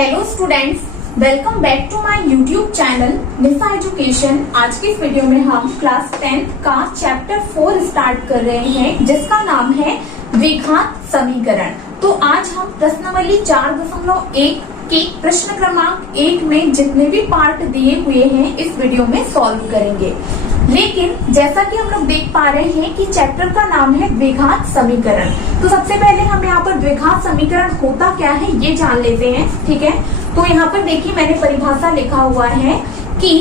Hello students, welcome back to my YouTube channel Nisha Education. आज की इस वीडियो में हम क्लास 10th का चैप्टर 4 स्टार्ट कर रहे हैं, जिसका नाम है द्विघात समीकरण। तो आज हम प्रश्नावली 4.1 के प्रश्न क्रमांक 1 में जितने भी पार्ट दिए हुए हैं इस वीडियो में सॉल्व करेंगे। लेकिन जैसा कि हम लोग देख पा रहे हैं कि चैप्टर का नाम है द्विघात समीकरण, तो सबसे पहले हम यहाँ पर द्विघात समीकरण होता क्या है ये जान लेते हैं। ठीक है, तो यहाँ पर देखिए मैंने परिभाषा लिखा हुआ है कि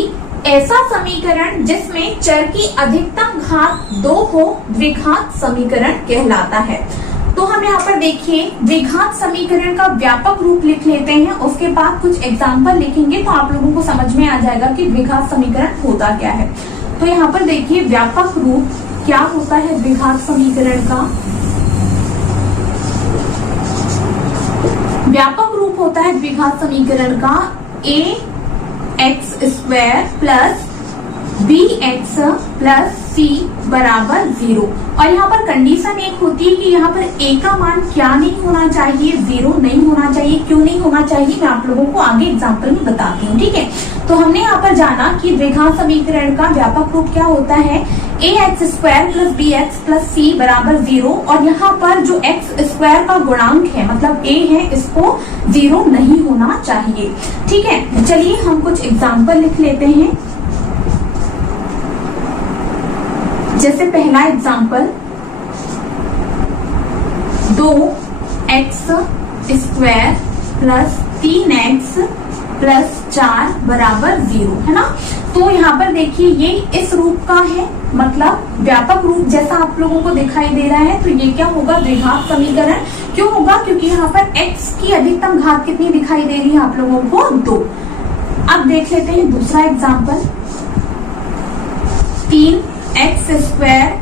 ऐसा समीकरण जिसमें चर की अधिकतम घात 2 हो द्विघात समीकरण कहलाता है। तो हम यहाँ पर देखिए द्विघात समीकरण का व्यापक रूप लिख लेते हैं, उसके बाद कुछ एग्जाम्पल लिखेंगे तो आप लोगों को समझ में आ जाएगा कि द्विघात समीकरण होता क्या है। तो यहाँ पर देखिए व्यापक रूप क्या होता है द्विघात समीकरण का। व्यापक रूप होता है द्विघात समीकरण का ax² plus bx plus c बराबर 0। और यहाँ पर कंडीशन एक होती है कि यहाँ पर a का मान क्या नहीं होना चाहिए, 0 नहीं होना चाहिए। क्यों नहीं होना चाहिए मैं आप लोगों को आगे एग्जाम्पल में बताती हूँ। ठीक है, तो हमने यहाँ पर जाना कि द्विघात समीकरण का व्यापक रूप क्या होता है, ax² plus bx plus c बराबर 0। और यहाँ पर जो x² का गुणांक है मतलब a है, इसको 0 नहीं होना चाहिए। ठीक है, चलिए हम कुछ एग्जाम्पल लिख लेते हैं। जैसे पहला example 2x² plus 3x plus 4 बराबर 0 है ना। तो यहाँ पर देखिए ये इस रूप का है, मतलब व्यापक रूप जैसा आप लोगों को दिखाई दे रहा है। तो ये क्या होगा द्विघात समीकरण। क्यों होगा, क्योंकि यहाँ पर x की अधिकतम घात कितनी दिखाई दे रही है आप लोगों को, 2। अब देख लेते हैं दूसरा एग्जाम्पल 3x²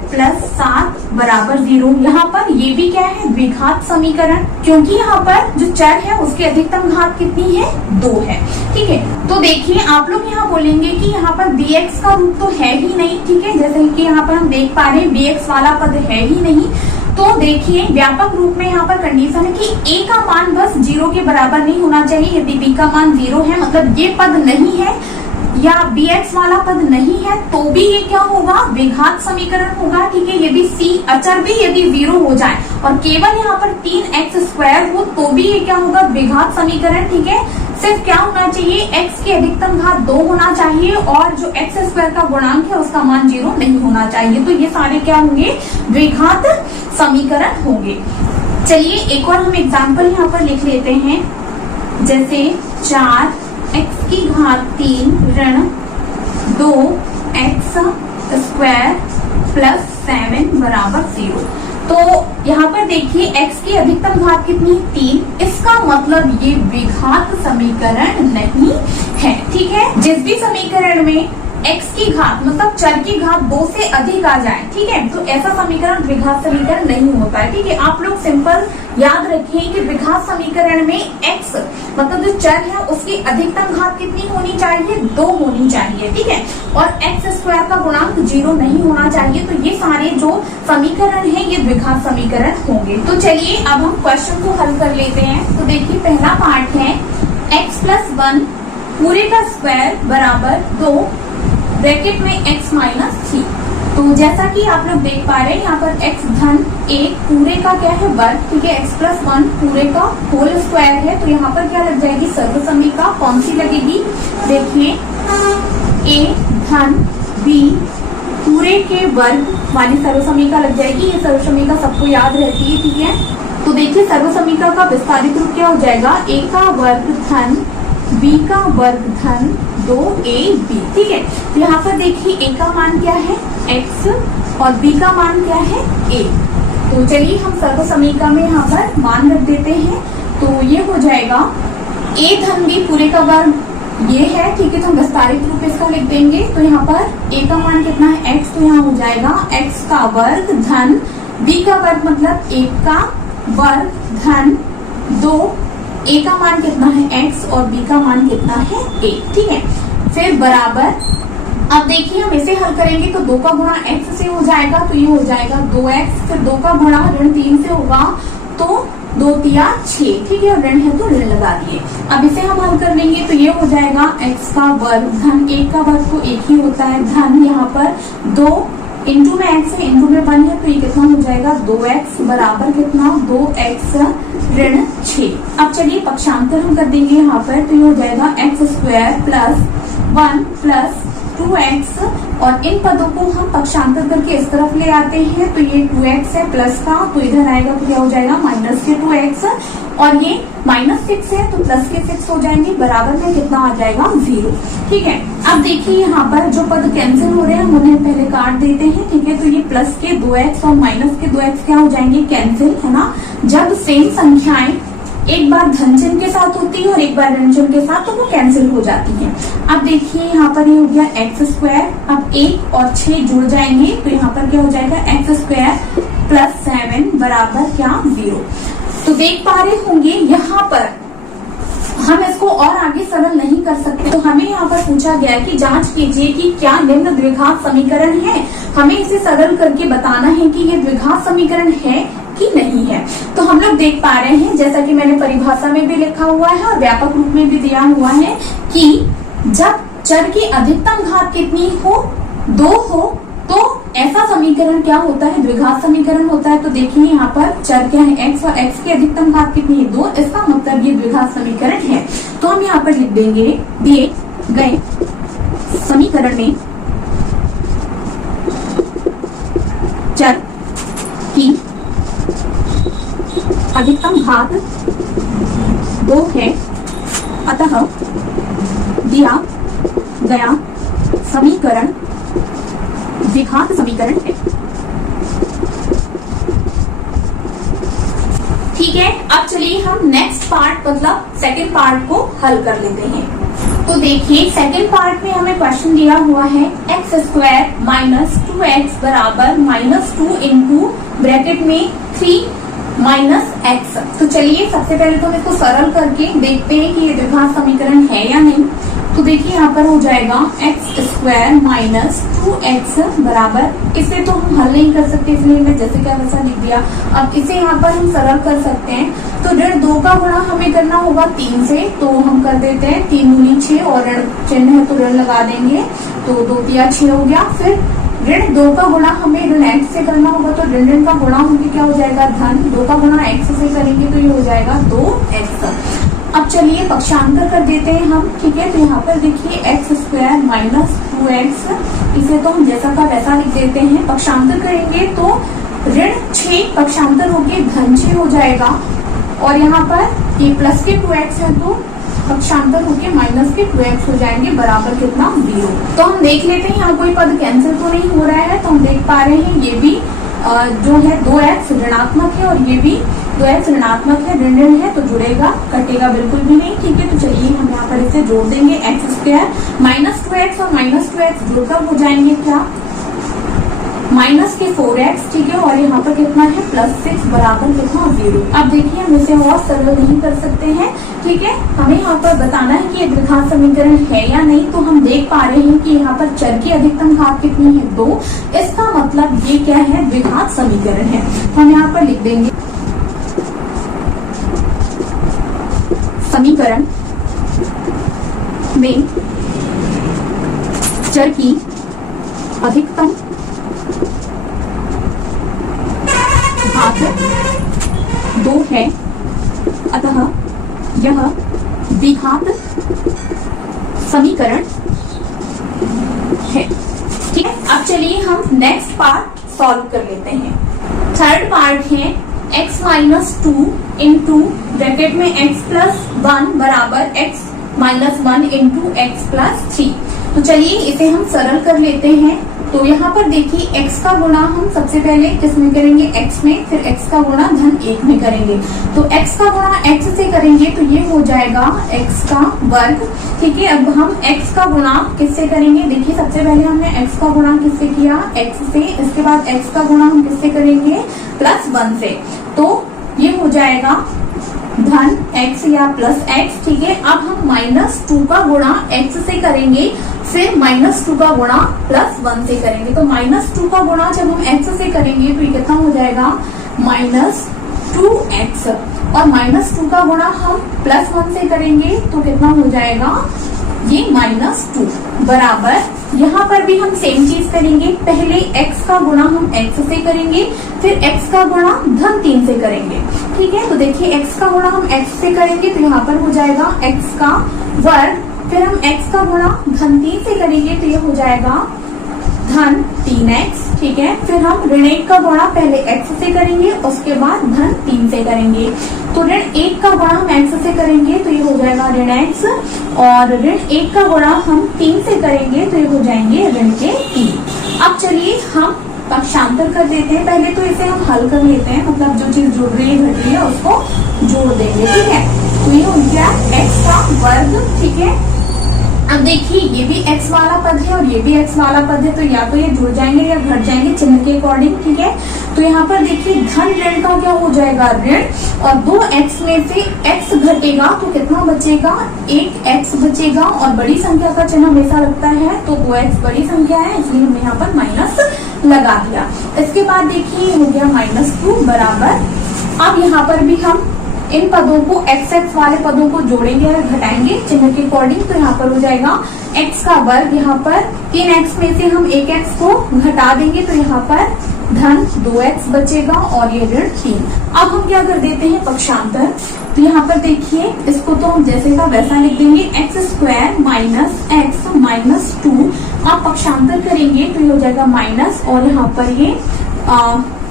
प्लस 7 बराबर 0। यहाँ पर ये भी क्या है द्विघात समीकरण, क्योंकि यहाँ पर जो चर है उसकी अधिकतम घात कितनी है, 2 है। ठीक है, तो देखिए आप लोग यहाँ बोलेंगे कि यहाँ पर bx का रूप तो है ही नहीं। ठीक है, जैसे कि यहाँ पर हम देख पा रहे हैं bx वाला पद है ही नहीं। तो देखिए व्यापक रूप में यहाँ पर कंडीशन है कि a का मान बस 0 के बराबर नहीं होना चाहिए। यदि b का मान 0 है मतलब ये पद नहीं है या bx वाला पद नहीं है तो भी ये क्या होगा द्विघात समीकरण होगा। ठीक है, यदि c अचर भी यदि 0 हो जाए और केवल यहाँ पर 3x² हो तो भी ये क्या होगा द्विघात समीकरण। ठीक है, सिर्फ क्या होना चाहिए, x की अधिकतम घात 2 होना चाहिए और जो x² का गुणांक है उसका मान 0 नहीं होना चाहिए। तो ये सारे क्या होंगे द्विघात समीकरण होंगे। चलिए एक और हम एग्जाम्पल यहाँ पर लिख लेते हैं। जैसे 4x की घात 3 ऋण 2x² प्लस 7 बराबर 0। तो यहाँ पर देखिए x की अधिकतम घात कितनी, 3। इसका मतलब ये द्विघात समीकरण नहीं है। ठीक है, जिस भी समीकरण में x की घात मतलब चर की घात 2 से अधिक आ जाए, ठीक है, तो ऐसा समीकरण द्विघात समीकरण नहीं होता है। ठीक है, आप लोग सिंपल याद रखिए कि द्विघात समीकरण में x मतलब जो चर है उसकी अधिकतम घात कितनी होनी चाहिए, 2 होनी चाहिए। ठीक है, और x² का गुणांक 0 नहीं होना चाहिए। तो ये सारे जो समीकरण है ये द्विघात समीकरण होंगे। तो चलिए अब हम क्वेश्चन को हल कर लेते हैं। तो देखिए पहला पार्ट है x प्लस 1 पूरे का स्क्वायर बराबर 2 ब्रैकेट में x माइनस 3। तो जैसा कि आप लोग देख पा रहे हैं यहाँ पर x धन 1 पूरे का क्या है वर्ग। ठीक है, x प्लस 1 पूरे का होल स्क्वायर है। तो यहाँ पर क्या लग जाएगी सर्वसम्मिका, कौन सी लगेगी, देखिए a धन b पूरे के वर्ग वाली सर्वसम्मिका लग जाएगी। ये सर्वसम्मिका सबको याद रहती है। ठीक है, तो देखिए सर्वसम्मिका का विस्तारित रूप क्या हो जाएगा, a का वर्ग धन b का वर्ग धन 2ab। ठीक है, तो यहाँ पर देखिए a का मान क्या है x और b का मान क्या है a। तो चलिए हम सर्वसम्मिका में यहाँ पर मान रख देते हैं। तो ये हो जाएगा a धन b पूरे का वर्ग ये है। ठीक है, तो हम विस्तारित रूप इसका लिख देंगे। तो यहाँ पर a का मान कितना है x, तो यहाँ हो जाएगा x का वर्ग धन b का वर्ग मतलब 1 का वर्ग धन 2। a का मान कितना है x और b का मान कितना है a। ठीक है, फिर बराबर, अब देखिए हम इसे हल करेंगे तो 2 का गुणा x से हो जाएगा, तो ये हो जाएगा 2x, फिर 2 का गुणा ऋण 3 से होगा तो 2 तिया 6, ठीक है, और ऋण है तो ऋण लगा दिए। अब इसे हम हल कर लेंगे तो ये हो जाएगा x का वर्ग धन 1 का वर्ग तो 1 ही होता है, धन यहाँ पर 2 इंटू में x है, इंटू में 1 है, तो ये कितना हो जाएगा 2x बराबर कितना 2x ऋण 6। अब चलिए पक्षांतर हम कर देंगे यहाँ पर, तो ये हो जाएगा x² प्लस 1 प्लस 2x, और इन पदों को हम पक्षांतर करके इस तरफ ले आते हैं, तो ये 2x है प्लस का, तो इधर आएगा तो क्या हो जाएगा माइनस के 2x, और ये -6 है तो प्लस के 6 हो जाएंगे, बराबर में कितना आ जाएगा 0। ठीक है, अब देखिए यहाँ पर जो पद कैंसिल हो रहे हैं हम उन्हें पहले काट देते हैं। ठीक है, तो ये प्लस के 2x और माइनस के 2x क्या हो जाएंगे कैंसिल, है ना। जब सेम संख्याएं एक बार धन चिन्ह के साथ होती है और एक बार ऋण चिन्ह के साथ, तो वो कैंसिल हो जाती है। अब देखिए यहाँ पर ये हो गया x², अब 1 और 6 जुड़ जाएंगे तो यहाँ पर क्या हो जाएगा x² प्लस 7 बराबर क्या 0। तो देख पा रहे होंगे यहाँ पर हम इसको और आगे सरल नहीं कर सकते, तो हमें यहाँ पर पूछा गया कि जांच कीजिए कि क्या निम्न द्विघात समीकरण है। हमें इसे सरल करके बताना है कि ये द्विघात समीकरण है कि नहीं है। तो हम लोग देख पा रहे हैं, जैसा कि मैंने परिभाषा में भी लिखा हुआ है और व्यापक रूप में भी दिया हुआ है, कि जब चर की अधिकतम घात कितनी हो 2 हो तो ऐसा समीकरण क्या होता है द्विघात समीकरण होता है। तो देखिए यहाँ पर चर क्या है x, और x की अधिकतम घात कितनी है 2, इसका मतलब ये द्विघात समीकरण है। तो हम यहाँ पर लिख देंगे दिए गए समीकरण में चर की अधिकतम घात 2 है, अतः दिया गया समीकरण द्विघात समीकरण है। ठीक है, अब चलिए हम नेक्स्ट पार्ट मतलब सेकंड पार्ट को हल कर लेते हैं। तो देखिए सेकंड पार्ट में हमें क्वेश्चन दिया हुआ है x² माइनस 2x बराबर -2 इंटू ब्रैकेट में 3 माइनस x। तो चलिए सबसे पहले तो हम इसको सरल करके देखते हैं कि ये द्विघात समीकरण है या नहीं। तो देखिए यहाँ पर हो जाएगा x² माइनस 2x बराबर, इसे तो हम हल नहीं कर सकते इसलिए मैं जैसे क्या वैसा लिख दिया। अब इसे यहाँ पर हम सरल कर सकते हैं, तो ऋण 2 का गुणा हमें करना होगा 3 से, तो हम कर देते हैं 3 दूनी 6 और ऋण चिन्ह है तो ऋण लगा देंगे, तो 2 तिया 6 हो गया। फिर ऋण 2 का गुणा हमें ऋण x से करना होगा, तो ऋण का गुणा होंगे क्या हो जाएगा धन 2 का गुणा x से करेंगे तो ये हो जाएगा 2x। अब चलिए पक्षांतर कर देते हैं हम। ठीक है, तो यहाँ पर देखिए x² माइनस 2x, इसे तो हम जैसा का वैसा लिख देते हैं। पक्षांतर करेंगे तो ऋण 6 पक्षांतर होके धन 6 हो जाएगा, और यहाँ पर ये प्लस के 2x है तो पक्षांतर होके माइनस के 2x हो जाएंगे, बराबर कितना 0। तो हम देख लेते हैं यहाँ कोई पद कैंसिल तो नहीं हो रहा है, तो हम देख पा रहे हैं ये भी जो है 2x ऋणात्मक है और ये भी 2x ऋणात्मक है, ऋण ऋण है तो जुड़ेगा, कटेगा बिल्कुल भी नहीं। ठीक है, तो चलिए हम यहाँ पर इसे जोड़ देंगे x² माइनस 2x और माइनस 2x जुड़कर हो जाएंगे क्या माइनस के 4x। ठीक है, और यहाँ पर कितना है +6 बराबर कितना 0। अब देखिए हम इसे और सरल नहीं कर सकते हैं। ठीक है, हमें यहाँ पर बताना है कि ये द्विघात समीकरण है या नहीं। तो हम देख पा रहे हैं कि यहाँ पर चर की अधिकतम घात कितनी है 2, इसका मतलब ये क्या है द्विघात समीकरण है। हम यहाँ पर लिख देंगे समीकरण में चर की अधिकतम घात 2 है, अतः यह द्विघात समीकरण है। ठीक है, अब चलिए हम नेक्स्ट पार्ट सॉल्व कर लेते हैं। थर्ड पार्ट है x माइनस 2 इंटू ब्रैकेट में x प्लस 1 बराबर x minus 1 into x plus 3। तो चलिए इसे हम सरल कर लेते हैं। तो यहाँ पर देखिए x का गुणा हम सबसे पहले किसमें करेंगे x में, फिर x का गुणा धन 1 में करेंगे। तो x का गुणा x से करेंगे तो ये हो जाएगा x का वर्ग। ठीक है, अब हम x का गुणा किससे करेंगे, देखिए सबसे पहले हमने x का गुणा किससे किया x से, इसके बाद x का गुणा हम किससे करेंगे +1 से, तो ये हो जाएगा धन x या प्लस x। ठीक है, अब हम -2 का गुणा x से करेंगे, फिर -2 का गुणा +1 से करेंगे। तो -2 का गुणा जब हम x से करेंगे तो ये कितना हो जाएगा -2 2x और -2 का गुणा हम +1 से करेंगे तो कितना हो जाएगा, ये -2 बराबर, यहाँ पर भी हम सेम चीज करेंगे, पहले x का गुणा हम x से करेंगे, फिर x का गुणा -3 से करेंगे। ठीक है, तो देखिए x का गुणा हम x से करेंगे तो यहाँ पर हो जाएगा x का वर्ग, फिर हम x का गुणा -3 से करेंगे तो ये हो जाएगा -3x। ठीक है, फिर हम ऋण 1 का गुणा पहले x से करेंगे, उसके बाद -3 से करेंगे। तो ऋण 1 का गुणा हम x से करेंगे तो ये हो जाएगा ऋण x, और ऋण 1 का गुणा हम 3 से करेंगे तो ये हो जाएंगे ऋण के 3। अब चलिए हम पक्षांतर कर देते हैं, पहले तो इसे हम हल कर लेते हैं, मतलब जो चीज जुड़ रही है घट रही है उसको जोड़ देंगे। ठीक है, तो ये हो गया x का वर्ग। ठीक है, अब देखिए ये भी x वाला पद है और ये भी x वाला पद है, तो या तो ये जुड़ जाएंगे या घट जाएंगे चिन्ह के अकॉर्डिंग। ठीक है, तो यहाँ पर देखिए धन ऋण का क्या हो जाएगा ऋण, और 2x में से x घटेगा तो कितना बचेगा, 1x बचेगा, और बड़ी संख्या का चिन्ह हमेशा लगता है तो 2x बड़ी संख्या है, इसलिए हमने यहाँ पर माइनस लगा दिया। इसके बाद देखिए हो गया -2 बराबर, अब यहाँ पर भी हम इन पदों को x वाले पदों को जोड़ेंगे और घटाएंगे चिन्ह के अकॉर्डिंग, तो यहाँ पर हो जाएगा x का वर्ग, यहाँ पर 3x में से हम 1x को घटा देंगे तो यहाँ पर -2x बचेगा, और ये ऋण 3। अब हम क्या कर देते हैं पक्षांतर, तो यहाँ पर देखिए इसको तो हम जैसे का वैसा लिख देंगे, x² - x -2। आप पक्षांतर करेंगे तो ये हो जाएगा माइनस, और यहाँ पर ये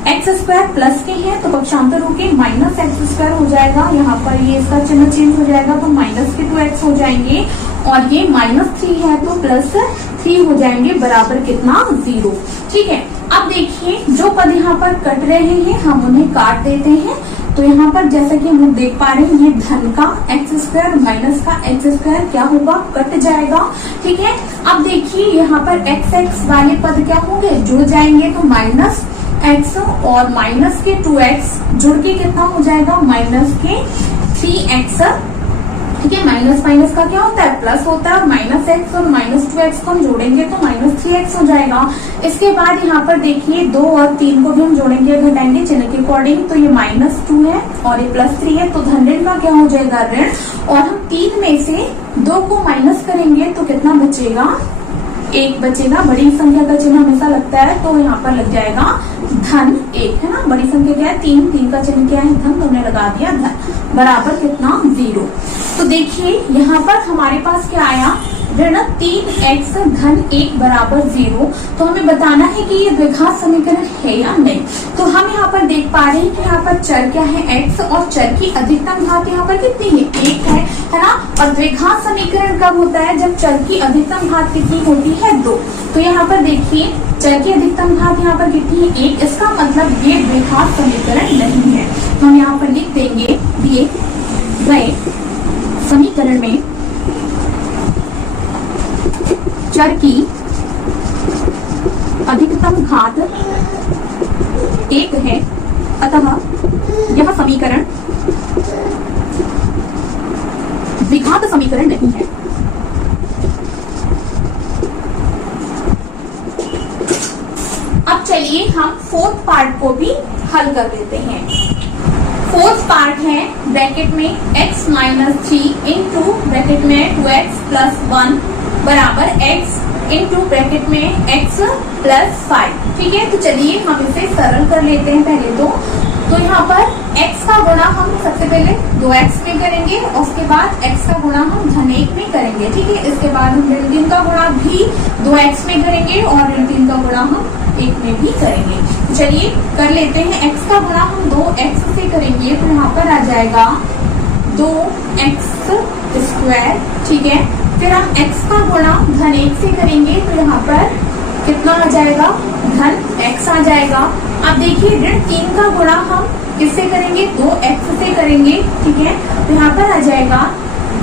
x² प्लस के हैं तो पक्षांतर होके -x² हो जाएगा, यहाँ पर ये इसका चिन्ह चेंज हो जाएगा तो -2x हो जाएंगे, और ये -3 है तो +3 हो जाएंगे, बराबर कितना 0। ठीक है, अब देखिए जो पद यहाँ पर कट रहे हैं हम उन्हें काट देते हैं, तो यहाँ पर जैसा कि हम देख पा रहे हैं ये धन का x² माइनस का x² क्या होगा, कट जाएगा। ठीक है, अब देखिए यहाँ पर x वाले पद क्या होंगे, जुड़ जाएंगे तो -x और माइनस के 2x जुड़ के कितना हो जाएगा, -3x। ठीक है, माइनस माइनस का क्या होता है, प्लस होता है, और -x और -2x को हम जोड़ेंगे तो -3x हो जाएगा। इसके बाद यहाँ पर देखिए 2 और 3 को भी हम जोड़ेंगे घटाएंगे चिन्ह के अकॉर्डिंग, तो ये -2 है और ये +3 है, तो धन ऋण का क्या हो जाएगा ऋण, और हम 3 में से 2 को माइनस करेंगे तो कितना बचेगा, 1 बचेगा, बड़ी संख्या का चिन्ह हमेशा लगता है तो यहाँ पर लग जाएगा -1 है ना, बड़ी संख्या क्या है 3 का चिन्ह क्या है धन, तो हमने लगा दिया धन, बराबर कितना 0। तो देखिए यहाँ पर हमारे पास क्या आया, ऋण 3x धन 1 बराबर 0। तो हमें बताना है कि ये द्विघात समीकरण है या नहीं। तो हम यहाँ पर देख पा रहे हैं कि यहाँ पर चर क्या है x, और चर की अधिकतम घात यहाँ पर कितनी है, 1 है ना। और द्विघात समीकरण कब होता है, जब चर की अधिकतम घात कितनी होती है 2। तो यहाँ पर देखिए चर की अधिकतम घात यहाँ पर कितनी है 1, इसका मतलब ये द्विघात समीकरण नहीं है। तो हम यहाँ पर लिख देंगे दिए गए समीकरण में चर की अधिकतम घात 1 है, अतः यह समीकरण द्विघात समीकरण नहीं है। अब चलिए हम 4th पार्ट को भी हल कर लेते हैं। 4th पार्ट है ब्रैकेट में x - 3 इंटू ब्रैकेट में 2x + 1 बराबर x इंटू ब्रैकेट में x + 5। ठीक है, तो चलिए हम इसे सरल कर लेते हैं पहले तो यहाँ पर x का गुणा हम सबसे पहले 2x में करेंगे, उसके बाद x का गुणा हम धन 1 में करेंगे। ठीक है, इसके बाद हम ऋण 3 का गुणा भी 2x में करेंगे और ऋण 3 का गुणा हम 1 में भी करेंगे। चलिए कर लेते हैं, x का गुणा हम 2x से करेंगे तो यहाँ पर आ जाएगा 2x²। ठीक है, फिर हम x का गुणा धन 1 से करेंगे तो यहाँ पर कितना आ जाएगा, धन x आ जाएगा। अब देखिए ऋण 3 का गुणा हम किससे करेंगे, 2x से करेंगे। ठीक है, तो यहाँ पर आ जाएगा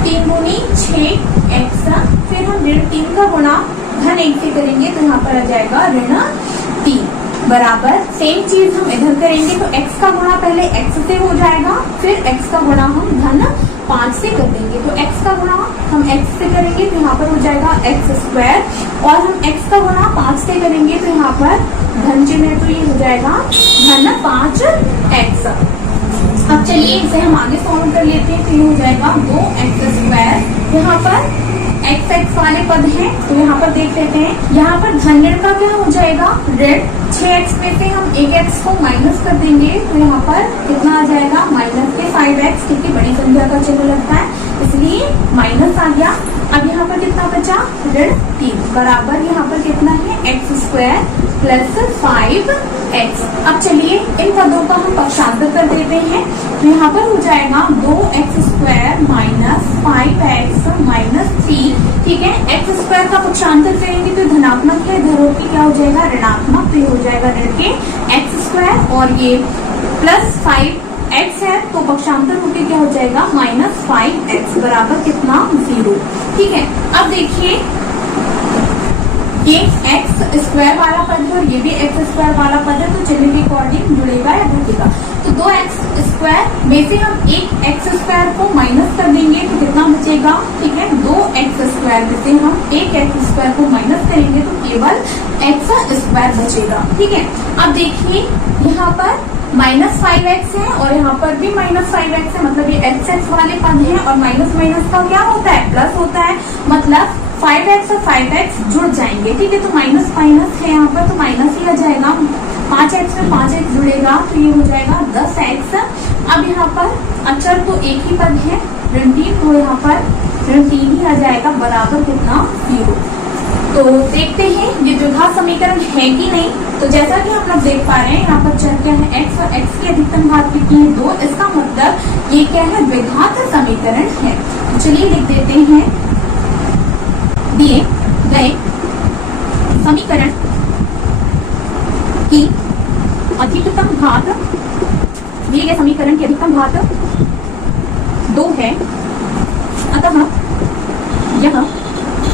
3 दूनी 6x। फिर हम ऋण 3 का गुणा धन 1 से करेंगे तो यहाँ पर आ जाएगा ऋण 3 बराबर, सेम चीज हम इधर करेंगे तो x का गुणा पहले x से हो जाएगा, फिर x का गुणा हम धन 5 से कर देंगे। तो x का गुणा हम x से करेंगे तो यहाँ पर हो जाएगा x², और हम x का गुणा 5 से करेंगे तो यहाँ पर धन चिन्ह है तो ये हो जाएगा धन 5x। अब चलिए इसे हम आगे सॉल्व कर लेते हैं। तो ये हो जाएगा 2x²। यहाँ पर x वाले पद हैं तो यहाँ पर देख लेते हैं। यहाँ पर धन ऋण का क्या हो जाएगा, ऋण। 6x में से हम 1x को माइनस कर देंगे तो यहाँ पर कितना आ जाएगा, माइनस के 5x, क्योंकि बड़ी संख्या का चिन्ह लगता है इसलिए माइनस आ गया। अब यहाँ पर कितना बचा, ऋण 3 बराबर यहाँ पर कितना है, x² प्लस 5x। अब चलिए इन पदों का हम पक्षांतर कर देते हैं। तो यहाँ पर हो जाएगा 2x² माइनस 5x माइनस 3। ठीक है, x² का पक्षांतर करेंगे तो धनात्मक है, इधर की क्या हो जाएगा, ऋणात्मक। तो ये हो जाएगा ऋण के x² और ये प्लस 5x है तो पक्षांतर होकर क्या हो जाएगा, माइनस 5x बराबर कितना, 0। ठीक है, अब देखिए ये x² वाला पद है और ये भी x² वाला पद है तो चिन्ह के अकॉर्डिंग जुड़ेगा या घटेगा। तो 2x² में से हम एक x² को माइनस कर देंगे तो कितना बचेगा, ठीक है, 2x² में से हम एक x² को माइनस करेंगे तो केवल x² बचेगा। ठीक है, अब देखिए यहाँ पर माइनस 5x है और यहाँ पर भी माइनस 5x है, मतलब ये x वाले पद हैं और माइनस माइनस का क्या होता है, प्लस होता है, मतलब 5x और 5x जुड़ जाएंगे। ठीक है, तो माइनस माइनस है यहाँ पर तो माइनस ही आ जाएगा, 5x में 5x जुड़ेगा तो ये हो जाएगा 10x। अब यहाँ पर अचर तो एक ही पद है, ऋण 3, तो यहाँ पर ऋण 3 ही आ जाएगा बराबर कितना, 0। तो देखते हैं ये द्विघात समीकरण है कि नहीं। तो जैसा कि आप लोग देख पा रहे हैं यहाँ पर चर क्या है, x और x की अधिकतम घात कितनी है, 2। इसका मतलब ये क्या है, द्विघात समीकरण है। तो चलिए लिख देते हैं, दिए गए समीकरण की अधिकतम घात, दिए गए समीकरण की अधिकतम घात 2 है, अतः यह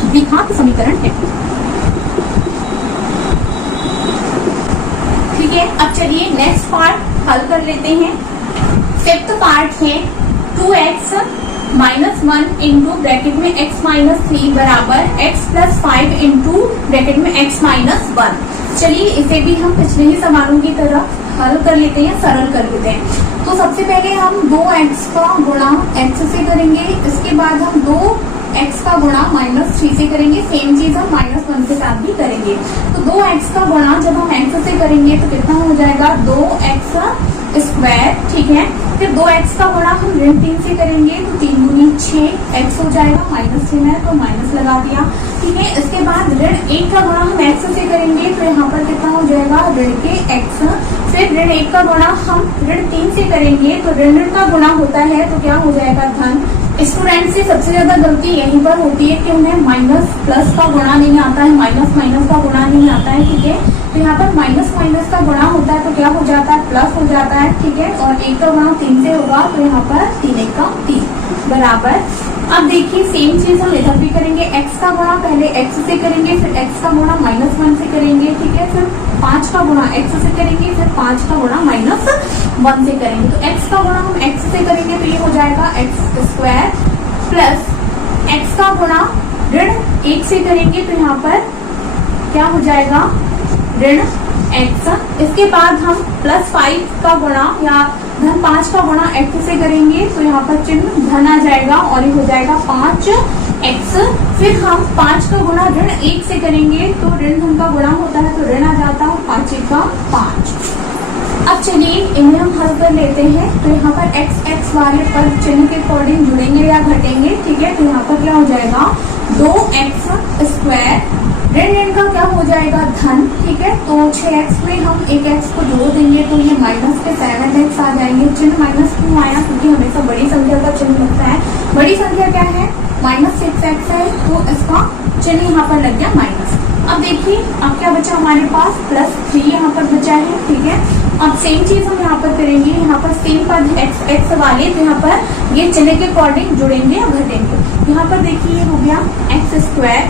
द्विघात समीकरण है। ठीक है, अब चलिए नेक्स्ट पार्ट हल कर लेते हैं। 5th पार्ट है 2x माइनस 1 इंटू ब्रैकेट में x माइनस 3 बराबर x प्लस 5 इंटू ब्रैकेट में x माइनस 1। चलिए इसे भी हम पिछले ही सवालों की तरह हल कर लेते हैं, सरल कर लेते हैं। तो सबसे पहले हम 2x का गुणा x से करेंगे, इसके बाद हम 2x का गुणा माइनस 3 से करेंगे, सेम चीज हम माइनस 1 के साथ भी करेंगे। तो 2x का गुणा जब हम x से करेंगे तो कितना हो जाएगा, 2x²। ठीक है, फिर 2x का गुणा हम ऋण 3 से करेंगे तो 3 दूनी 6x हो जाएगा, माइनस 3 है तो माइनस लगा दिया। ठीक है, इसके बाद ऋण 1 का गुणा हम x से करेंगे तो यहाँ पर कितना हो जाएगा, ऋण के x। फिर ऋण 1 का गुणा हम ऋण 3 से करेंगे तो ऋण का गुणा होता है तो क्या हो जाएगा, धन। स्टूडेंट से सबसे ज्यादा गलती यहीं पर होती है कि उन्हें माइनस प्लस का गुणा नहीं आता है, माइनस माइनस का गुणा नहीं आता है। ठीक है, तो यहाँ पर माइनस माइनस का गुणा होता है तो क्या हो जाता है, प्लस हो जाता है। ठीक है, और 1 का गुणा 3 से होगा तो यहाँ पर 3 1 का 3 बराबर। अब देखिए सेम चीज हम इधर भी करेंगे, x का गुणा पहले x से करेंगे, फिर x का गुणा माइनस 1 से करेंगे। ठीक है, फिर 5 का गुणा x से करेंगे, फिर 5 का गुणा माइनस 1 से करेंगे। तो x का गुणा हम x से करेंगे तो ये हो जाएगा x² प्लस x का गुणा ऋण 1 से करेंगे तो यहाँ पर क्या हो जाएगा, ऋण x। इसके बाद हम प्लस 5 का गुणा या धन 5 का गुणा x से करेंगे तो यहाँ पर चिन्ह धन आ जाएगा और ये हो जाएगा 5x। फिर हम 5 का गुणा ऋण 1 से करेंगे तो ऋण धन का गुणा होता है तो ऋण आ जाता है 5 1 का 5। अब चलिए इन्हें हम हल कर लेते हैं। तो यहाँ पर x वाले पद चिन्ह के अकॉर्डिंग जुड़ेंगे या घटेंगे। ठीक है, तो यहाँ पर क्या हो जाएगा, 2x²। ऋण ऋण का क्या हो जाएगा, धन। ठीक है, तो 6x में हम एक x को जोड़ देंगे तो ये माइनस के 7x आ जाएंगे। चिन्ह माइनस क्यों आया, क्योंकि हमेशा बड़ी संख्या का चिन्ह लगता है। बड़ी संख्या क्या है, माइनस 6x है तो इसका चिन्ह यहाँ पर लग गया माइनस। अब देखिए अब क्या बचा हमारे पास, प्लस 3 यहाँ पर बचा है। ठीक है, अब सेम चीज हम यहाँ पर करेंगे, यहाँ पर सेम पद x वाले तो यहाँ पर ये चिन्ह के अकॉर्डिंग जुड़ेंगे या घटेंगे। यहाँ पर देखिए ये हो गया x²।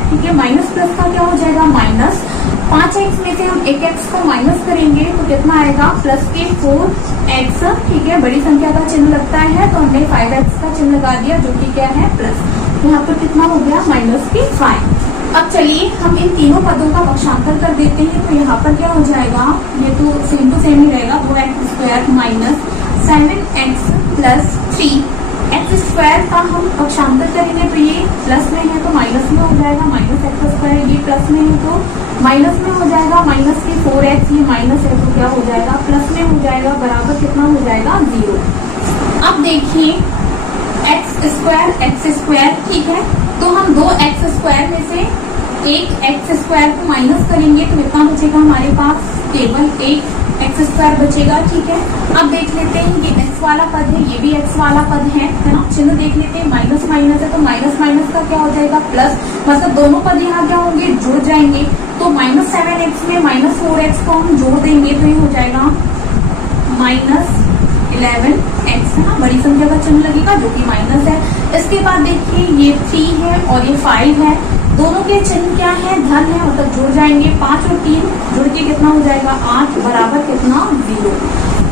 ठीक है, माइनस प्लस का क्या हो जाएगा, माइनस। 5x में से हम एक x को माइनस करेंगे तो कितना आएगा, प्लस के 4x। ठीक है, बड़ी संख्या का चिन्ह लगता है तो हमने 5x का चिन्ह लगा दिया जो कि क्या है, प्लस। यहाँ पर कितना हो गया, माइनस के 5। अब चलिए हम इन तीनों पदों का पक्षांतर कर देते हैं। तो यहाँ पर क्या हो जाएगा, ये तो सेम टू सेम ही रहेगा, 2x² minus 7x plus 3x² का हम पक्षांतर करेंगे तो ये प्लस में है तो माइनस में हो जाएगा, माइनस x², ये प्लस में है तो माइनस में हो जाएगा, माइनस के 4x, ये माइनस है तो क्या हो जाएगा, प्लस में हो जाएगा, बराबर कितना हो जाएगा, 0। अब देखिए x², ठीक है, तो हम दो x² में से एक x² को माइनस करेंगे तो कितना बचेगा हमारे पास, केवल एक x² बचेगा, ठीक है। अब देख लेते हैं ये x वाला पद है, ये भी x वाला पद है ना, चिन्ह देख लेते हैं, माइनस माइनस है तो माइनस माइनस का क्या हो जाएगा, प्लस, मतलब दोनों पद यहाँ क्या होंगे, जुड़ जाएंगे, तो -7x में -4x को हम जोड़ देंगे तो ये हो जाएगा -11x, है ना, बड़ी संख्या का चिन्ह लगेगा जो कि माइनस है। इसके बाद देखिए ये 3 है और ये 5 है, दोनों के चिन्ह क्या है, धन है, मतलब जुड़ जाएंगे, 5 और 3 जुड़ के कितना हो जाएगा, 8, बराबर कितना, 0।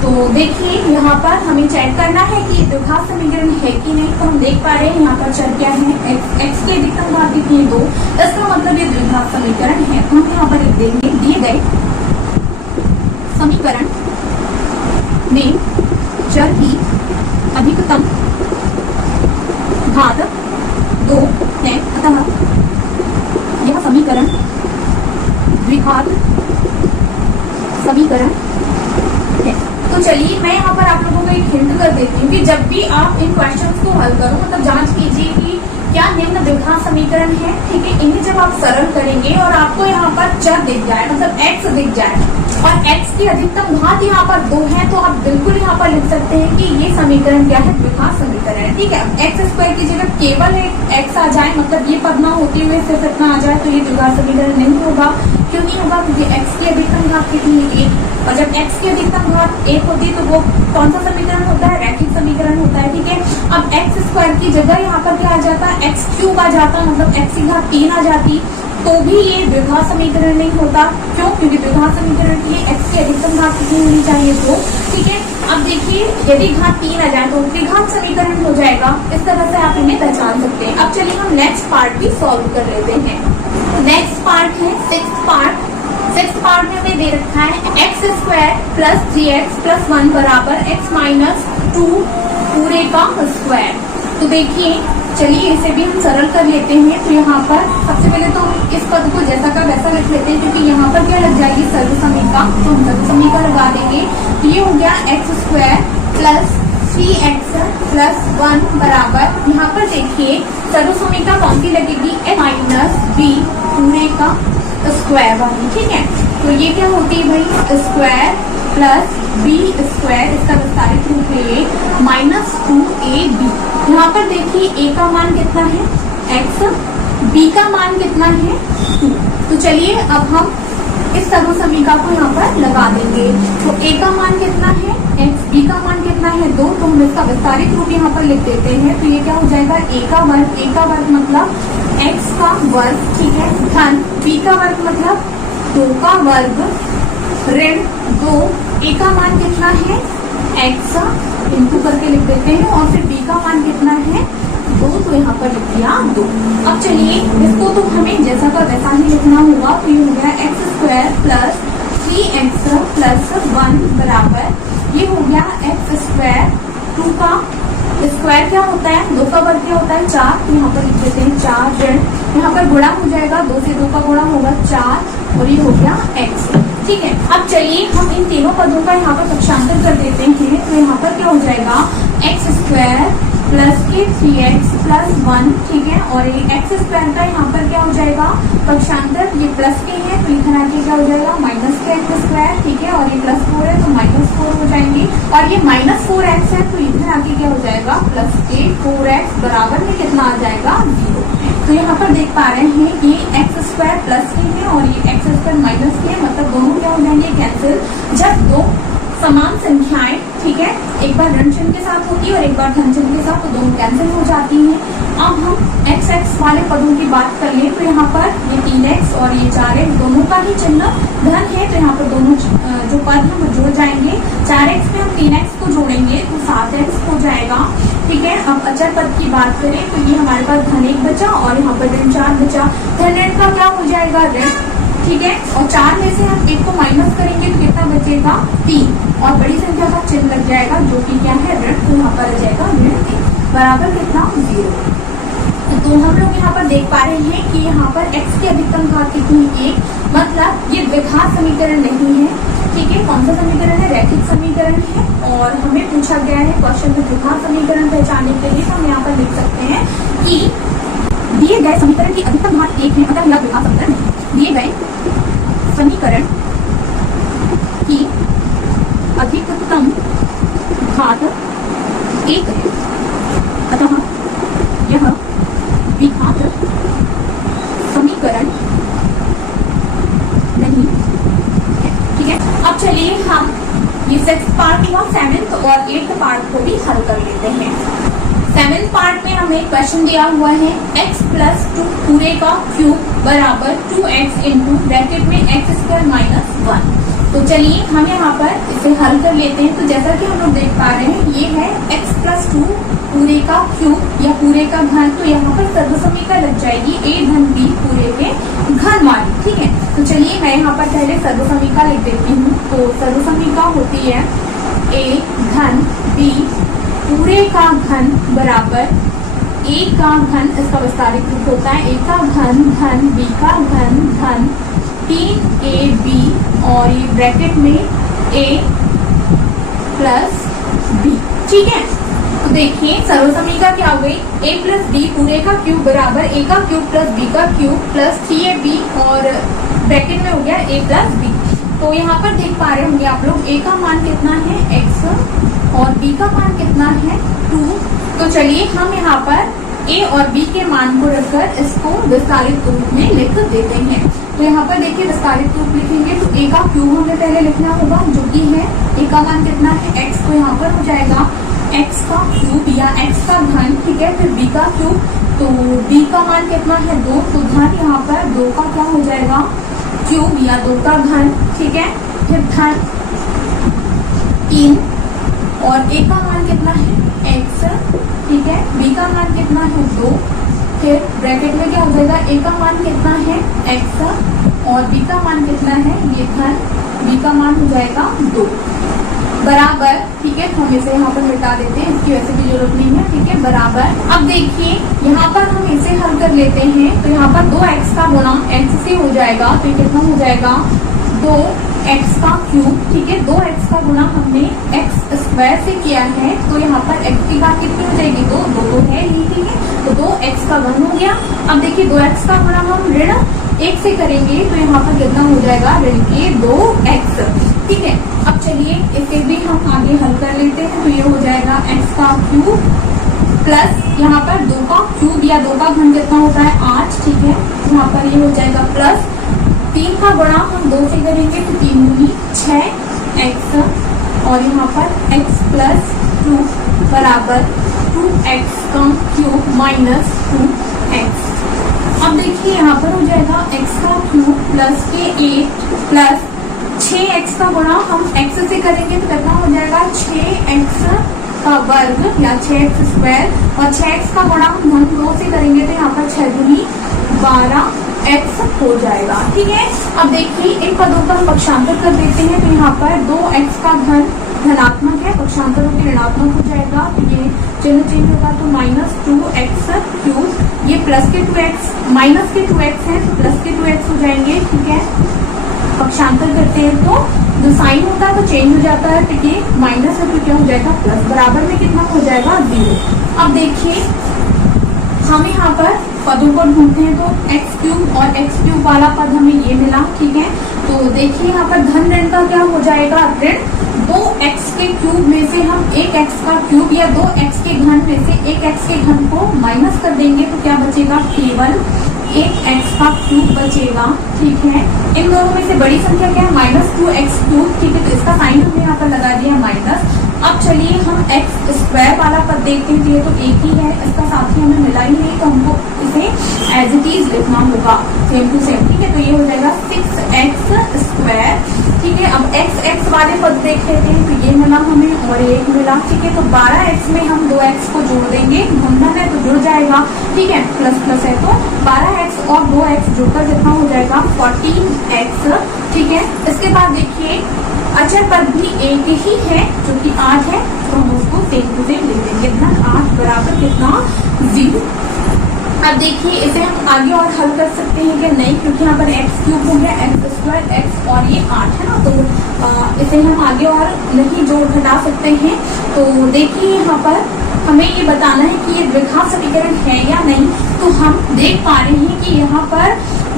तो देखिए यहाँ पर हमें चेक करना है कि द्विघात समीकरण है कि नहीं, तो हम देख पा रहे हैं यहाँ पर चर क्या है, x की अधिकतम घात कितनी है, 2, इसका मतलब ये द्विघात समीकरण है। तो हम यहाँ पर लिख देंगे, दिए गए समीकरण में चर की अधिकतम घात 2 है, अतः यह समीकरण द्विघात समीकरण है। तो चलिए मैं यहाँ पर आप लोगों को एक हिंट कर देती हूँ कि जब भी आप इन क्वेश्चंस को हल करो, मतलब जांच कीजिए कि क्या निम्न द्विघात समीकरण है, ठीक है, इन्हें जब आप सरल करेंगे और आपको यहाँ पर चर दिख जाए, मतलब x दिख जाए और x की अधिकतम घात यहाँ पर 2 है, तो आप बिल्कुल यहाँ पर लिख सकते हैं कि ये समीकरण क्या है, द्विघात समीकरण है, ठीक है। x² की जगह केवल एक x आ जाए, मतलब ये पद ना होते हुए सिर्फ इतना आ जाए तो ये द्विघात समीकरण नहीं होगा। क्यों नहीं होगा, क्योंकि x की अधिकतम घात कितनी है, 1, और जब x की अधिकतम घात 1 होती है तो वो कौन सा समीकरण होता है, रैखिक समीकरण होता है, ठीक है। अब x² की जगह यहाँ पर क्या आ जाता है, x³ आ जाता, मतलब x की घात 3 आ जाती, तो भी ये द्विघात समीकरण नहीं होता। क्यों, क्योंकि द्विघात समीकरण के लिए x की अधिकतम घात कितनी होनी चाहिए, 2, ठीक है। अब देखिए यदि घात 3 आ जाए तो द्विघात समीकरण हो जाएगा, इस तरह से आप इन्हें पहचान सकते हैं। अब चलिए हम नेक्स्ट पार्ट भी सॉल्व कर लेते हैं। नेक्स्ट पार्ट है 6th पार्ट में हमें दे रखा है x² प्लस 3x प्लस 1 बराबर x माइनस 2 पूरे का स्क्वायर। तो देखिए चलिए इसे भी हम सरल कर लेते हैं। तो यहाँ पर सबसे पहले तो हम इस पद को जैसा का वैसा लिख लेते हैं, क्योंकि यहाँ पर क्या लग जाएगी, सर्वसमीका, तो हम सर्वसमीका लगा देंगे। तो ये हो गया x² प्लस 3x प्लस 1 बराबर, यहाँ पर देखिए सर्वसमीका कौन सी लगेगी, a माइनस b पूरे का स्क्वायर वाली, ठीक है। तो ये क्या होती है भाई, स्क्वायर प्लस b², इसका विस्तारित रूप है ये -2ab। यहाँ पर देखिए a का मान कितना है x, b का मान कितना है 2। तो चलिए अब हम इस सर्वसमीका को यहाँ पर लगा देंगे। तो a का मान कितना है x, b का मान कितना है 2, तो हम इसका विस्तारित रूप यहाँ पर लिख देते हैं। तो ये क्या हो जाएगा, a का वर्ग मतलब x का वर्ग, ठीक है, धन b का वर्ग मतलब 2 का वर्ग ऋण 2, a का मान कितना है x, इंटू करके लिख देते हैं, और फिर b का मान कितना है 2, तो यहाँ पर लिख दिया 2। अब चलिए इसको तो हमें जैसा का वैसा ही लिखना होगा। तो ये हो गया x² प्लस 3x प्लस 1 बराबर, ये हो गया x², 2 का स्क्वायर क्या होता है, 2 का वर्ग क्या होता है 4, तो यहाँ पर लिख देते हैं 4 ऋण, यहाँ पर गुणा हो जाएगा, 2 से 2 का गुणा होगा 4, और ये हो गया x, ठीक है। अब चलिए हम इन तीनों पदों का यहाँ पर पक्षांतर कर देते हैं। तो यहाँ पर क्या हो जाएगा, x² प्लस के 3x प्लस 1, ठीक है, और ये x² का यहाँ पर क्या हो जाएगा पक्षांतर, ये प्लस के है तो इधर आके क्या हो जाएगा माइनस के x², ठीक है, और ये +4 है तो -4 हो जाएंगे, और ये -4x है तो इधर आके क्या हो जाएगा प्लस के 4x बराबर में कितना आ जाएगा 0। तो यहाँ पर देख पा रहे हैं ये x² प्लस के है और ये x² माइनस के है, मतलब दोनों क्या हो जाएंगे कैंसिल। जब दो समान संख्याएं, ठीक है, एक बार ऋण चिन्ह के साथ होती है और एक बार धन चिन्ह के साथ, तो दोनों कैंसिल हो जाती हैं। अब हम x वाले पदों की बात कर लें तो यहाँ पर ये 3x और ये 4x दोनों का ही चिन्ह धन है, तो यहाँ पर दोनों जो पद हैं वो जुड़ जाएंगे। 4x में हम 3x को जोड़ेंगे तो 7x हो जाएगा, ठीक है। अब अचर पद की बात करें तो ये हमारे पास धन 1 बचा और यहाँ पर ऋण 4 बचा। धन ऋण का क्या हो जाएगा ऋण, ठीक है। और 4 में से हम 1 को माइनस करेंगे तो कितना बचेगा 3, और बड़ी संख्या का चिन्ह लग जाएगा जो कि क्या है ऋण, तो यहाँ पर आ जाएगा ऋण 3 बराबर कितना 0। तो हम लोग यहाँ पर देख पा रहे हैं कि यहाँ पर x की अधिकतम घात कितनी 1, मतलब ये द्विघात समीकरण नहीं है, ठीक है। कौन सा समीकरण है, रैखिक समीकरण है। और हमें पूछा गया है क्वेश्चन में द्विघात समीकरण पहचानने के लिए, तो हम यहाँ पर लिख सकते हैं कि दिए गए समीकरण की अधिकतम घात 1 है, मतलब यह द्विघात समीकरण नहीं। दिए गए समीकरण की अधिकतम घात 1 है, अतः यह द्विघात समीकरण नहीं है, ठीक है। अब चलिए हम ये 6th पार्ट हुआ, 7th और 8th पार्ट को भी हल कर लेते हैं। 7th पार्ट में हमें क्वेश्चन दिया हुआ है x प्लस 2 पूरे का क्यूब बराबर 2x इंटू ब्रैकेट में x² माइनस 1। तो चलिए हम यहाँ पर इसे हल कर लेते हैं। तो जैसा कि हम लोग देख पा रहे हैं ये है x प्लस 2 पूरे का क्यूब या पूरे का घन, तो यहाँ पर सर्वसमीकरण लग जाएगी a धन b पूरे के घन वाली, ठीक है। तो चलिए मैं यहाँ पर पहले सर्वसमीकरण लिख देती हूँ। तो सर्वसमीकरण होती है a धन b पूरे का घन बराबर a का घन, इसका विस्तारित रूप होता है a का घन धन b का घन धन 3ab और ये ब्रैकेट में a प्लस b, ठीक है। तो देखिए सर्वसमीकरण क्या हो गई, a प्लस b पूरे का क्यूब बराबर a का क्यूब प्लस b का क्यूब प्लस 3ab और ब्रैकेट में हो गया a प्लस b। तो यहाँ पर देख पा रहे होंगे आप लोग a का मान कितना है x और b का मान कितना है 2। तो चलिए हम यहाँ पर a और b के मान को रखकर इसको विस्तारित रूप में लिख देते हैं। तो यहाँ पर देखिए विस्तारित रूप लिखेंगे तो a का क्यूब हमें पहले लिखना होगा जो कि है a का मान कितना है x, तो यहाँ पर हो जाएगा x का क्यूब या x का घन, ठीक है। फिर b का क्यूब, तो b का मान कितना है 2, तो धन यहाँ पर 2 का क्या हो जाएगा क्यूब या 2 का घन, ठीक है। फिर धन 3 और a का मान कितना है x, ठीक है। b का मान कितना है 2, फिर ब्रैकेट में क्या हो जाएगा a का मान कितना है x और b का मान कितना है ये धन b का मान हो जाएगा 2 बराबर, ठीक है। हम इसे यहाँ पर मिटा देते हैं, इसकी वैसे भी जरूरत नहीं है, ठीक है। बराबर अब देखिए यहाँ पर हम इसे हल कर लेते हैं। तो यहाँ पर 2x का गुणा x से हो जाएगा, तो कितना हो जाएगा 2x का क्यूब, ठीक है। 2x का गुणा हमने x² से किया है, तो यहाँ पर x की घात कितनी हो जाएगी 2 तो है ही, ठीक है। तो 2x का घन हो गया। अब देखिए 2x का गुणा हम ऋण 1 से करेंगे, तो यहाँ पर कितना हो जाएगा ऋण के 2x, ठीक है। अब चलिए इसे भी हम आगे हल कर लेते हैं। तो ये हो जाएगा x का क्यूब प्लस यहाँ पर 2 का क्यूब या 2 का घन कितना होता है 8, ठीक है। यहाँ पर ये हो जाएगा प्लस 3 का गुणा हम 2 से करेंगे तो 3 दूनी 6x और यहाँ पर x प्लस 2 बराबर 2x का क्यूब माइनस 2x। अब देखिए यहाँ पर हो जाएगा x का क्यूब प्लस के 8 प्लस 6x का गुणा हम x से करेंगे तो कितना हो जाएगा 6x का वर्ग या 6x² और 6x का गुणा हम धन 2 से करेंगे तो यहाँ पर 6 दूनी 12x हो जाएगा, ठीक है। अब देखिए इन पदों का हम पक्षांतर कर देते हैं। तो यहाँ पर 2x का घन धनात्मक है, पक्षांतर होकर ऋणात्मक हो जाएगा, तो ये चिन्ह चेंज होगा तो माइनस 2x क्यूब, ये प्लस के 2x माइनस के 2x है तो प्लस के 2x हो जाएंगे, ठीक है। पक्षांतर करते हैं तो जो साइन होता है तो चेंज हो जाता है, ठीक है। माइनस है तो क्या हो जाएगा प्लस, बराबर में कितना हो जाएगा 0। अब देखिए हम यहाँ पर पदों को ढूंढते हैं तो x³ और x³ वाला पद हमें ये मिला, ठीक है। तो देखिए यहाँ पर धन ऋण का क्या हो जाएगा ऋण 2x के क्यूब में से हम 1x का क्यूब या 2x के घन में से 1x के घन को माइनस कर देंगे तो क्या बचेगा केवल 1x का क्यूब बचेगा, ठीक है। इन दोनों में से बड़ी संख्या क्या है -2x³, ठीक है। तो इसका साइन हमने यहाँ पर लगा दिया माइनस। अब चलिए हम x² वाला पद देखते हैं, तो ये तो एक ही है, इसका साथ ही हमें मिला ही नहीं, तो हमको इसे एज इट इज लिखना होगा सेम टू सेम, ठीक है। तो ये हो जाएगा 6x², ठीक है। अब एक्स एक्स वाले पद देख लेते हैं, तो ये मिला हमें और एक मिला, ठीक है। तो 12x में हम 2x को जोड़ देंगे, गुणन है तो जुड़ जाएगा, ठीक है, प्लस प्लस है तो 12x और 2x जुड़कर कितना हो जाएगा 14x, ठीक है। इसके बाद देखिए अचर पद भी एक ही है जो कि 8 है, तो हम उसको सेम टू सेम लिख देंगे, धन 8 बराबर कितना 0। अब देखिए इसे हम आगे और हल कर सकते हैं कि नहीं, क्योंकि यहाँ पर एक्स क्यूब हो गया, एक्स स्क्वायर एक्स और ये 8 है ना, तो इसे हम आगे और नहीं जोड़ घटा सकते हैं। तो देखिए यहाँ पर हमें ये बताना है कि ये द्विघात समीकरण है या नहीं। तो हम देख पा रहे हैं कि यहाँ पर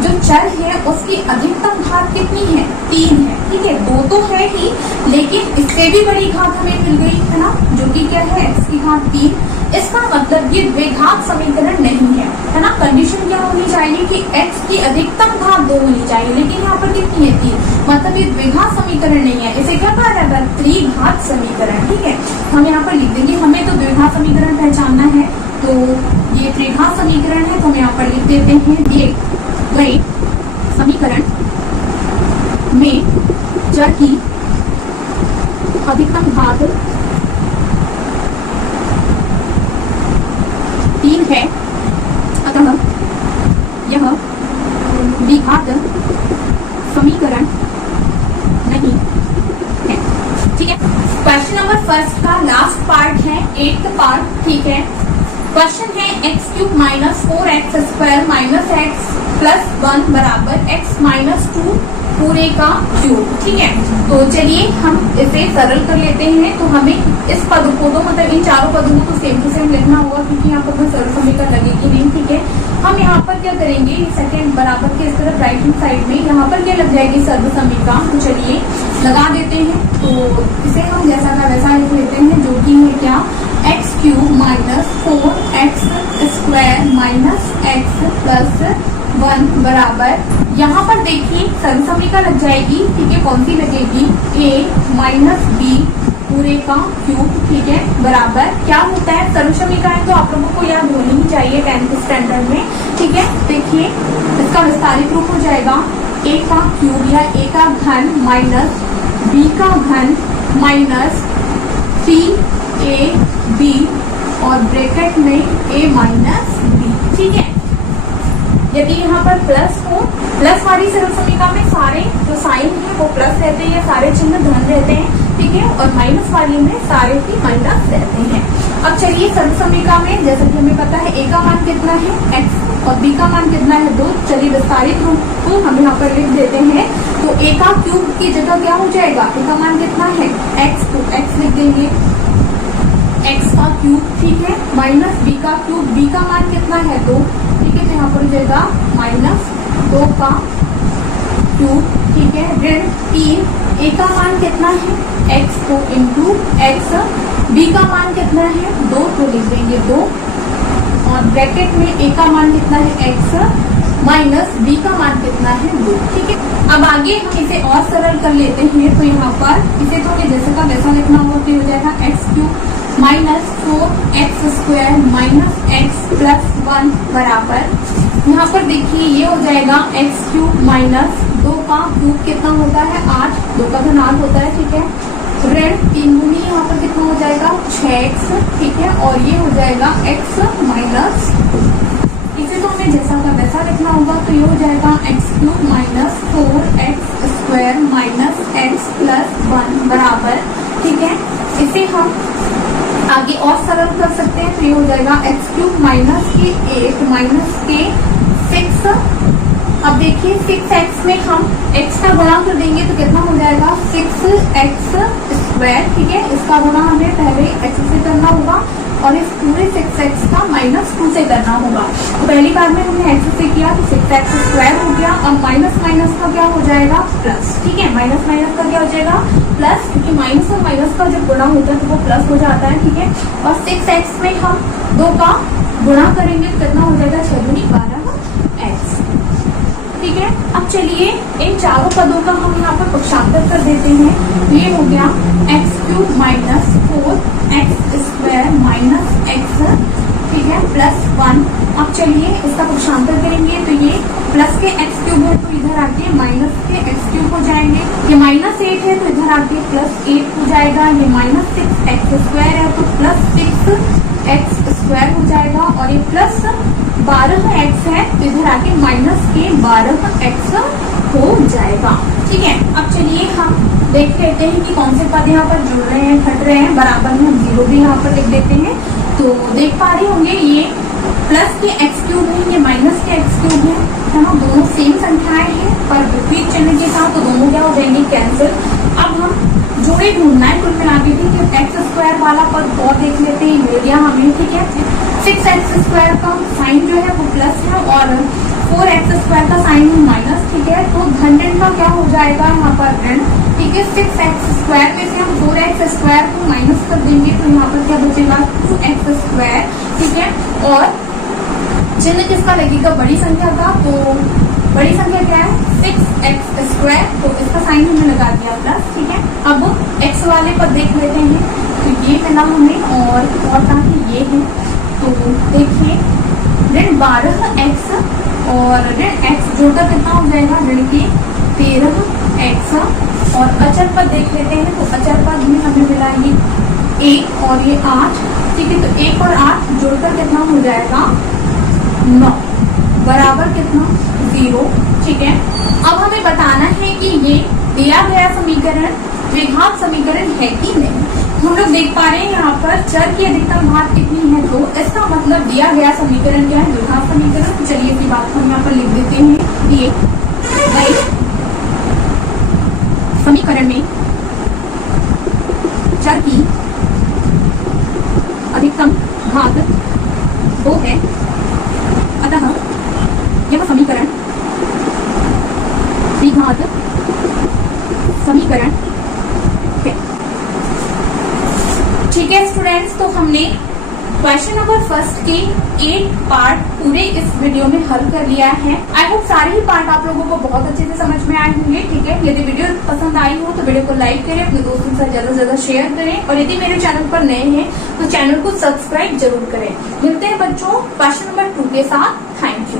जो चर है उसकी अधिकतम घात कितनी है 3 है, ठीक है। 2 तो है ही, लेकिन इससे भी बड़ी घात हमें मिल गई है ना, जो कि क्या है x की घात 3। इसका मतलब ये द्विघात समीकरण नहीं है ना। कंडीशन क्या होनी चाहिए कि x की अधिकतम घात 2 होनी चाहिए, लेकिन यहाँ पर कितनी है 3, मतलब ये द्विघात समीकरण नहीं है। इसे क्या कहा जाता है त्रिघात समीकरण, ठीक है। हम यहाँ पर लिख देंगे, हमें तो द्विघात समीकरण पहचानना है, तो ये त्रिघात समीकरण है, तो हम यहाँ पर लिख देते हैं दिए गए समीकरण में चर की अधिकतम घात 3 है, अतः यह द्विघात समीकरण नहीं है, ठीक है। क्वेश्चन नंबर फर्स्ट का लास्ट पार्ट है, 8th पार्ट, ठीक है। क्वेश्चन है x cube minus 4x square minus x plus 1 बराबर x माइनस 2 पूरे का क्यूब, ठीक है। तो चलिए हम इसे सरल कर लेते हैं। तो हमें इस पद को तो मतलब इन चारों पदों को सेम टू सेम लिखना होगा, क्योंकि यहाँ पर कोई सरल समीकरण लगेगी नहीं, ठीक है। हम यहाँ पर क्या करेंगे, सेकंड बराबर के इस तरफ राइट हैंड साइड में यहाँ पर क्या लग जाएगी सर्व समीका, तो चलिए लगा देते हैं। तो इसे हम जैसा का वैसा लिख लेते हैं, जो कि है क्या x cube minus 4x square minus x plus 1 बराबर, यहाँ पर देखिए सर्व समीका लग जाएगी, ठीक है। कौन सी लगेगी, a माइनस बी पूरे का क्यूब, ठीक है, बराबर क्या होता है सर्व समीकरण, तो आप लोगों को याद होनी ही चाहिए 10th स्टैंडर्ड में, ठीक है। देखिए इसका विस्तारित रूप हो जाएगा a का क्यूब या a का घन माइनस b का घन माइनस 3ab और ब्रैकेट में a माइनस b, ठीक है। यदि यहाँ पर प्लस हो, प्लस वाली सरल समीका में सारे जो साइन है वो प्लस रहते हैं, सारे चिन्ह धन रहते हैं, ठीक है, और माइनस वाली में सारे ही माइनस रहते हैं। अब चलिए सरल समीका में जैसा कि हमें पता है a का मान कितना है x और b का मान कितना है 2, चलिए विस्तारित रूप को हम यहाँ पर लिख देते हैं। तो a का क्यूब की जगह क्या हो जाएगा, a का मान कितना है x, तो x लिख देंगे x का क्यूब, ठीक है, माइनस b का क्यूब, b का मान कितना है 2, ठीक है, तो यहाँ पर हो जाएगा माइनस 2 का क्यूब, ठीक है, ऋण 3, a का मान कितना है x को इंटू x, b का मान कितना है 2, तो लिख देंगे 2 और ब्रैकेट में a का मान कितना है x माइनस b का मान कितना है 2, ठीक है। अब आगे हम इसे और सरल कर लेते हैं। तो यहाँ पर इसे तो हमें जैसे का वैसा लिखना होगा, तो हो जाएगा x cube minus 4x square minus x plus 1 बराबर, यहाँ पर देखिए ये हो जाएगा एक्स क्यूब माइनस 2 का क्यूब कितना होता है 8, 2 का घन 8 होता है, ठीक है, ऋण 3 दूनी यहाँ पर कितना हो जाएगा 6x, ठीक है, और ये हो जाएगा x माइनस, इसे तो हमें जैसा का वैसा लिखना होगा, तो ये हो जाएगा x cube minus 4x square minus x plus 1 बराबर, ठीक है। इसे हम आगे और सरल कर सकते हैं, तो ये हो जाएगा एक्स क्यूब माइनस के 8 माइनस के 6। अब देखिए 6x में हम x का गुणा कर देंगे तो कितना हो जाएगा 6x स्क्वायर, ठीक है। इसका गुणा हमें पहले x से करना होगा और इस पूरे 6x का माइनस 2 से करना होगा। तो पहली बार में हमने x से किया तो 6x स्क्वायर हो गया, और माइनस माइनस का क्या हो जाएगा प्लस, ठीक है, माइनस माइनस का क्या हो जाएगा प्लस, क्योंकि माइनस और माइनस का जब गुणा होता है तो वो प्लस हो जाता है, ठीक है। और 6x में हम 2 का गुणा करेंगे तो कितना हो जाएगा 6 दूनी 12x, ठीक है। अब चलिए इन चारों पदों का हम यहाँ पर पक्षांतर कर देते हैं। ये हो गया x cube minus 4x square minus x ठीक है, +1। अब चलिए इसका पक्षांतर करेंगे तो ये प्लस के x³ है तो इधर आके माइनस के x³ हो जाएंगे। ये -8 है तो इधर आके +8 हो जाएगा। ये -6x² है तो +6x² हो जाएगा। और ये +12x है तो इधर आके -12x हो जाएगा। ठीक है, अब चलिए हम देख लेते हैं कि कौन से पद यहाँ पर जुड़ रहे हैं, घट रहे हैं। बराबर में हम 0 भी यहाँ पर लिख देते हैं। तो देख पा रहे होंगे ये प्लस के x³ है, ये माइनस के x³ है ना। दोनों सेम संख्याएं हैं पर विपरीत चिन्ह के साथ, तो दोनों क्या हो जाएंगे, कैंसिल। अब हम जोड़े ढूंढना है कुल मिला के। ठीक है, x² वाला पद और देख लेते हैं, मिल गया हमें। ठीक है, 6x² का साइन जो है वो प्लस है और 4x² का साइन माइनस। ठीक है, तो धन का क्या हो जाएगा यहाँ पर, ऋण। ठीक है, 6x² में से हम 4x² को माइनस कर देंगे तो यहाँ पर क्या बचेगा, 2x²। ठीक है, और चिन्ह किसका लगेगा, बड़ी संख्या का। तो बड़ी संख्या क्या है, 6x², तो इसका साइन हमने लगा दिया प्लस। ठीक है, अब x वाले पर देख लेते हैं। तो ये मिला हमें और ताकि ये है। तो देखिए ऋण 12x और ऋण x जोड़कर कितना हो जाएगा, ऋण के 13x। और अचर पद देख लेते हैं। तो अचर पद में हमें मिला ये 1 और ये 8। ठीक है, तो 1 और 8 जोड़कर कितना हो जाएगा, 9 बराबर कितना, 0। ठीक है, अब हमें बताना है कि ये दिया गया समीकरण द्विघात समीकरण है कि नहीं। हम लोग देख पा रहे हैं यहाँ पर चर की अधिकतम घात कितनी है, 2। इसका मतलब दिया गया समीकरण क्या है, द्विघात समीकरण। तो चलिए इसी बात को हम यहाँ पर लिख देते हैं। ये गए समीकरण में चर की अधिकतम घात 2 है, अतः यह समीकरण द्विघात समीकरण है। ठीक है स्टूडेंट्स, तो हमने क्वेश्चन नंबर फर्स्ट के 8 पार्ट पूरे इस वीडियो में हल कर लिया है। आई होप सारे ही पार्ट आप लोगों को बहुत अच्छे से समझ में आए होंगे। ठीक है, यदि वीडियो पसंद आई हो तो वीडियो को लाइक करें, अपने दोस्तों के साथ ज्यादा से ज्यादा शेयर करें और यदि मेरे चैनल पर नए हैं तो चैनल को सब्सक्राइब जरूर करें। मिलते हैं बच्चों क्वेश्चन नंबर 2 के साथ। Thank you.